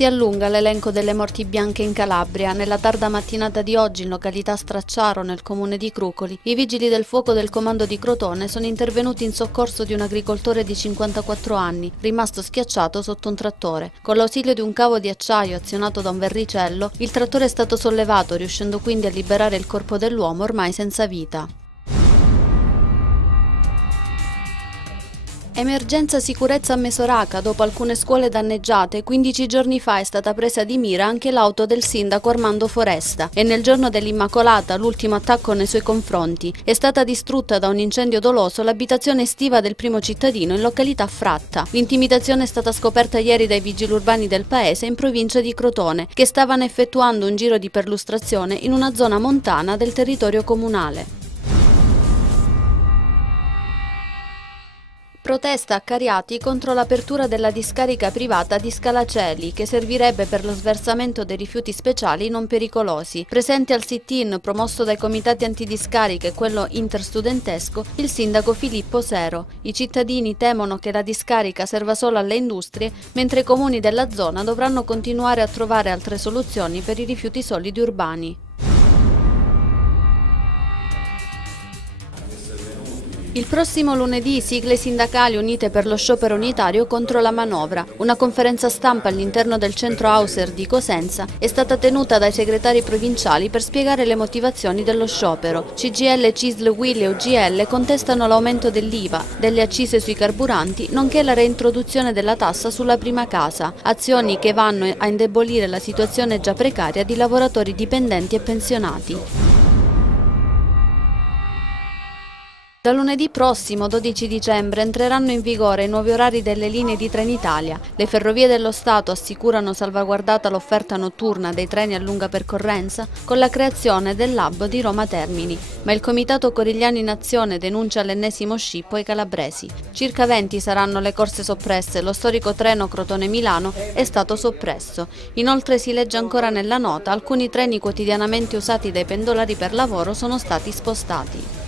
Si allunga l'elenco delle morti bianche in Calabria. Nella tarda mattinata di oggi, in località Stracciaro, nel comune di Crucoli, i vigili del fuoco del comando di Crotone sono intervenuti in soccorso di un agricoltore di 54 anni, rimasto schiacciato sotto un trattore. Con l'ausilio di un cavo di acciaio azionato da un verricello, il trattore è stato sollevato, riuscendo quindi a liberare il corpo dell'uomo ormai senza vita. Emergenza sicurezza a Mesoraca. Dopo alcune scuole danneggiate, 15 giorni fa è stata presa di mira anche l'auto del sindaco Armando Foresta e nel giorno dell'Immacolata, l'ultimo attacco nei suoi confronti, è stata distrutta da un incendio doloso l'abitazione estiva del primo cittadino in località Fratta. L'intimidazione è stata scoperta ieri dai vigili urbani del paese in provincia di Crotone, che stavano effettuando un giro di perlustrazione in una zona montana del territorio comunale. Protesta a Cariati contro l'apertura della discarica privata di Scalaceli, che servirebbe per lo sversamento dei rifiuti speciali non pericolosi. Presente al sit-in promosso dai comitati antidiscariche e quello interstudentesco, il sindaco Filippo Sero. I cittadini temono che la discarica serva solo alle industrie, mentre i comuni della zona dovranno continuare a trovare altre soluzioni per i rifiuti solidi urbani. Il prossimo lunedì sigle sindacali unite per lo sciopero unitario contro la manovra. Una conferenza stampa all'interno del centro Auser di Cosenza è stata tenuta dai segretari provinciali per spiegare le motivazioni dello sciopero. CGIL, CISL, UIL e UGL contestano l'aumento dell'IVA, delle accise sui carburanti, nonché la reintroduzione della tassa sulla prima casa, azioni che vanno a indebolire la situazione già precaria di lavoratori dipendenti e pensionati. Da lunedì prossimo, 12 dicembre, entreranno in vigore i nuovi orari delle linee di Trenitalia. Le Ferrovie dello Stato assicurano salvaguardata l'offerta notturna dei treni a lunga percorrenza con la creazione dell'hub di Roma Termini, ma il Comitato Corigliano in Azione denuncia l'ennesimo scippo ai calabresi. Circa 20 saranno le corse soppresse, lo storico treno Crotone-Milano è stato soppresso. Inoltre si legge ancora nella nota, alcuni treni quotidianamente usati dai pendolari per lavoro sono stati spostati.